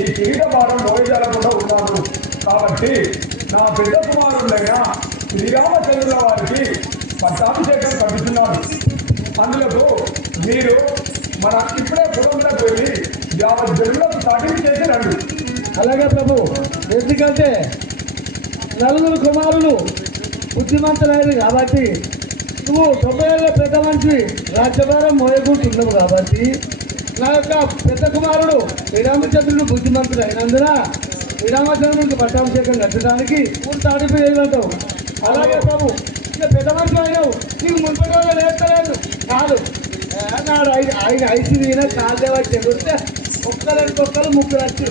ఈ కీటమానం మోయజాలకుండా ఉన్నాను కాబట్టి నా పెద్ద కుమారుడైన శ్రీరామచంద్రుల వారికి పట్టాభిషేకం కలుగుతున్నాను. అందులో మీరు మన ఇప్పుడే పురంలోకి వెళ్ళి యావత్ జనులకు సాటింపు చేసి రండి. అలాగే ప్రభు, ఎందుకంటే నలుగురు కుమారులు బుద్ధిమంతులైనవి కాబట్టి నువ్వు 90 ఏళ్ళ పెద్ద మనిషి రాజ్యభారం మోయకుంటున్నావు కాబట్టి నా యొక్క పెద్ద కుమారుడు శ్రీరామచంద్రుడు బుద్ధిమంతుడు అయినందున శ్రీరామచంద్రుడికి పట్టాభిషేకం కట్టడానికి పూర్తి తాడిపి వేయమంటావు. అలాగే ప్రభు, ఇంకా పెద్ద మనిషి అయినావు, నీకు మున్పటి రోజు నేర్చలేదు కాదు నాడు ఆయన ఐసీవీన కాళ్ళేవా చెబితే ఒక్కరికి ముగ్గురు వచ్చి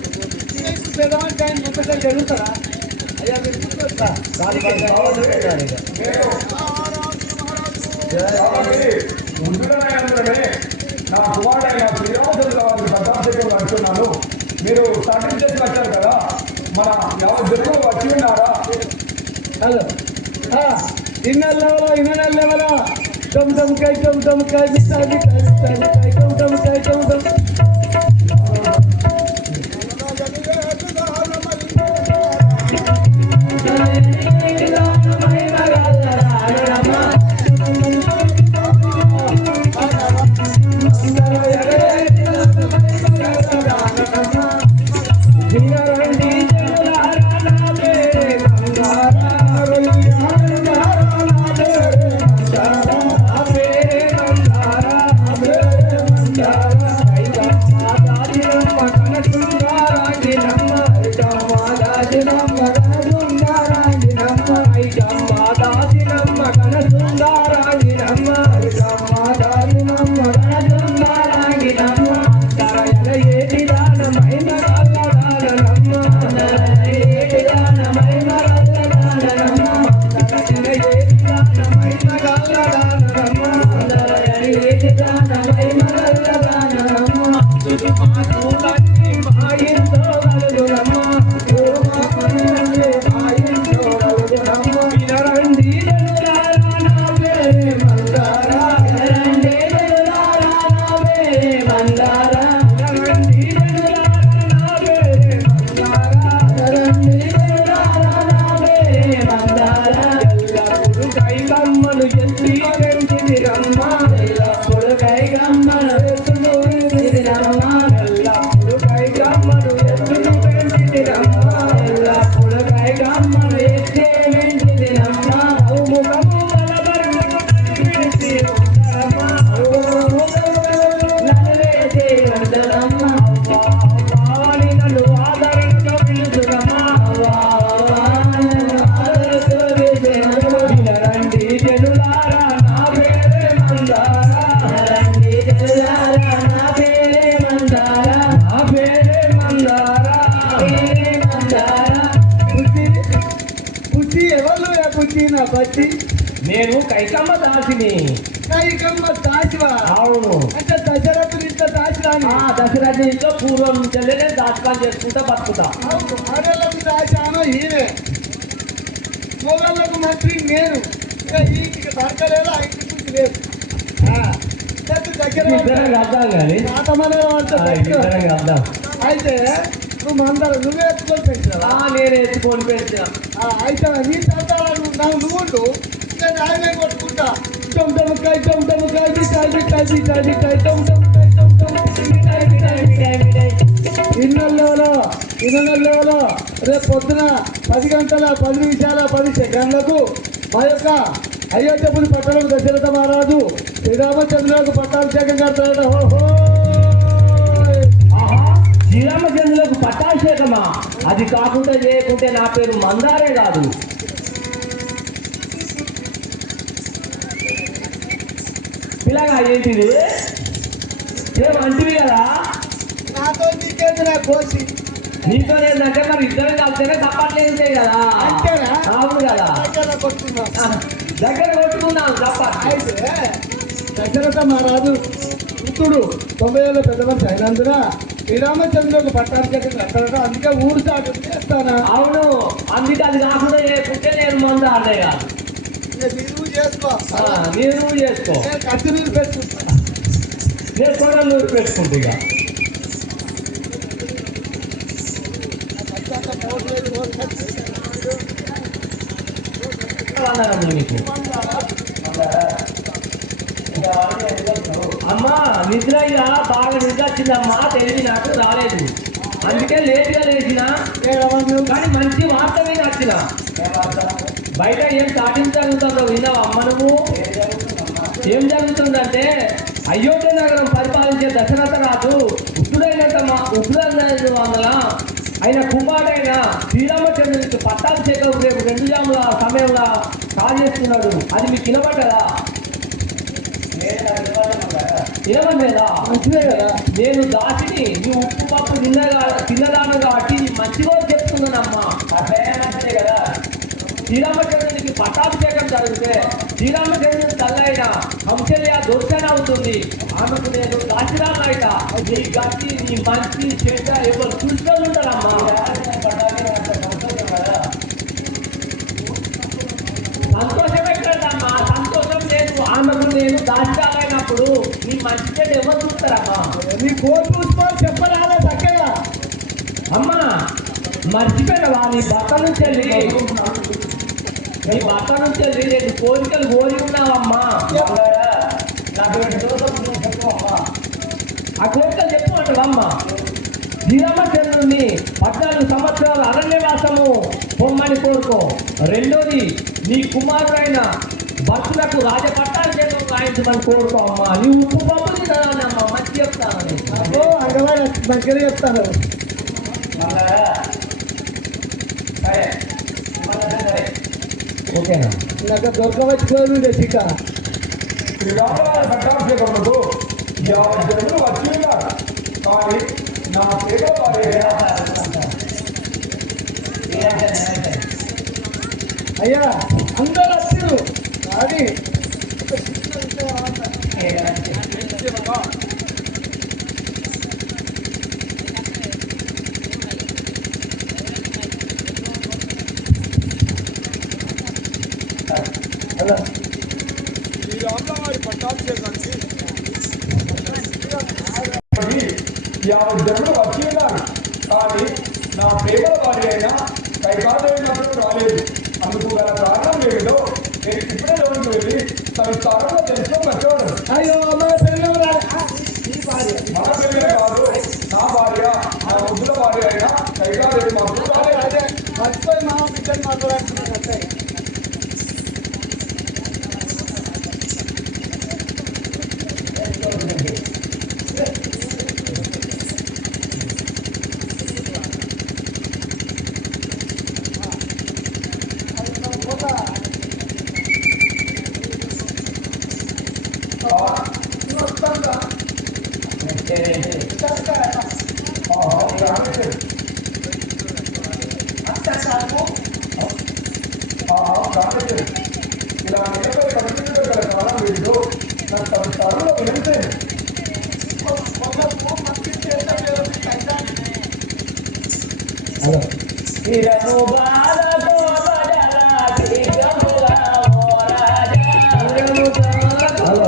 ఇప్పుడు పెద్ద మనిషి ఆయన ముప్పై జరుగుతారా అయ్యా మీరు గుర్తొస్తా నా కుమారుడైన శ్రీరామచంద్ర వారికి పట్టాభిషేకం కడుతున్నాను. మీరు సాటింపు చేసి వచ్చారు కదా, మన యావత్ జనులు వచ్చి ఉన్నారా? హలో ఇన్నెల్లెవలో టమ్ టమ్ కై మిసాలి కై టమ్ టమ్ కై టమ్ టమ్ మా నా బట్టి నేను కైకమ్మ దాసిని. కైకమ్మ దాచివా? అవును. అంటే దశరథుని ఇంట్లో దాచిరాని? దశరథి ఇంట్లో పూర్వం నుంచి నేను దాచకాలు చేసుకుంటా బతుకుతా. అవును. ఆడలకు దాచాను ఈయనే, మొగళ్ళకు మంత్రి నేను. ఇక ఇంటికి దొరకలేదు, ఆ ఇంటి గురించి లేదు. దగ్గర ఇద్దరం కద్దాం కానీ ఇద్దరం కద్దాం. అయితే నువ్వు మందర నువ్వే ఎత్తుకొని పెంచినావా? నేను ఎత్తుకొని పెంచిన. అయితే నీ తంటాలు నువ్వు ఉండు, నేను ఆయనే కొట్టుకుంటా. టమ్ టమ్కాయ టమ్ టమ్కాయ ఇన్నెల్లో రేపు పొద్దున 10 గంటల 10 నిమిషాల 10 సెకండ్లకు మా యొక్క అయోధ్యపురి పట్టణం దశరథ మహారాజు శ్రీరామచంద్రులకు పట్టాభిషేకం కడతాడట. శ్రీరామచంద్రులకు పట్టాభిషేకమా? అది కాకుండా చేయకుంటే నా పేరు మందారే కాదు. పిల్లగా ఏంటిది ఏమంటివి కదా? నాతో నీకేంది నా కోసి? నీతో ఏంటంటే మరి ఇద్దరు కలిస్తేనే తప్పట్లేదు కదా. అంతేనా? అవును కదా. దగ్గర కొట్టుకున్నాను తప్ప. అయితే దశరథ మహారాజు వృత్తుడు 90 ఏళ్ళ పెద్ద మనిషి అయినందున శ్రీరామచంద్రులకు పట్టాభిషేకం కట్టాడట. అందుకే ఊరు చాటు చేస్తానా? అవును. అందుకే అది కాకుండా చేయకుంటే నేను మందు ఆడే కాదు. నువ్వు చేసుకో, నేను చేసుకో. నేను కత్తి నీరు పెట్టుకుంటా, నేను కూడా నూరు పెట్టుకుంటా. ఇక నీకు అమ్మా నిద్ర ఇక బాగా నిద్ర వచ్చిందమ్మా, తెలివి నాకు రాలేదు. అందుకే లేట్గా లేచిన. కానీ మంచి వార్త మీద వచ్చిన. బయట ఏం స్టార్టింగ్ జరుగుతుందో విన్నావా అమ్మ నువ్వు? ఏం జరుగుతుందంటే అయోధ్య నగరం పరిపాలించే దశరథ రాజు ఉగ్రుడైన వందల ఆయన కుమారుడైన శ్రీరామచంద్రునికి పట్టాభిషేకం రేపు 2 జాముల సమయంలో కాజేస్తున్నాడు. అది మీకు వినబడ్డదా? వినబడలేదా? మంచిదే కదా. నేను దాటిని నీ ఉప్పు పప్పు తిన్నదాను కాబట్టి మంచిగా చెప్తున్నానమ్మా. అట్లనే మంచిదే కదా. శ్రీరామచంద్రునికి పట్టాభిషేకం జరిగితే శ్రీరామచంద్రుని తల్లైన కౌశల్య దోషణ అవుతుంది. ఆమెకు నేను దాచిరామాయట. నీ గట్టి నీ మంచి చెడ్డ ఎవరు చూసుకొని ఉంటారమ్మా. సంతోషం ఎక్కడమ్మా? సంతోషం లేదు. ఆమెకు నేను దాచిరామైనప్పుడు నీ మంచి చెడ్డ ఎవరు చూస్తారమ్మా? నీ కోరు చూసుకోవాలి చెప్పరాలే చక్కగా. అమ్మా మర్చిపోయినవా? నీ భర్త నుంచి వెళ్ళి నేను కోరికలు కోరి ఉన్నావమ్మా. ఆ కోరికలు చెప్పమంటావమ్మా. శ్రీరామచంద్రుని 14 సంవత్సరాల అరణ్యవాసము పొమ్మని కోరుకో. రెండోది నీ కుమారుడైన భర్తలకు రాజపట్టాభిషేకం రాయించమని కోరుకో అమ్మా. నీ ఉప్పు పప్పు తినదానమ్మా, మంచి చెప్తానని. అంగవాడు దగ్గర చెప్తాను. ఓకేనా? నాకు దొరకవచ్చుకోదు చిక్క. శ్రీరామరాజు పట్టాభిషేకములకు 50 జనులు వచ్చి ఉన్నారు. కానీ నా పేద అయ్యా అందరూ వచ్చారు కానీ శ్రీరామరాజు పట్టాభిషేకానికి 50 జనులు వచ్చి ఉన్నారు. కానీ నా ప్రేమల వారి అయినా కైకాదేవి మాత్రం రాలేదు. అందుకు గల కారణం ఏమిటో నేను ఇప్పుడే లోనికి వెళ్ళి సంస్కారంలో తెలుసుకొని వచ్చేవాడు. అయ్యో మన పిల్లలు మన పిల్లలే కాదు, నా భార్య, నా వృద్ధుల భార్య అయినా కైకాదేవి మాత్రం రాలేదు. అదే మర్చిపోయి మా బిడ్డలు మాట్లాడుతున్నారు. ఏమిటో నాకు తరుణంలో వినంటే హలో హలో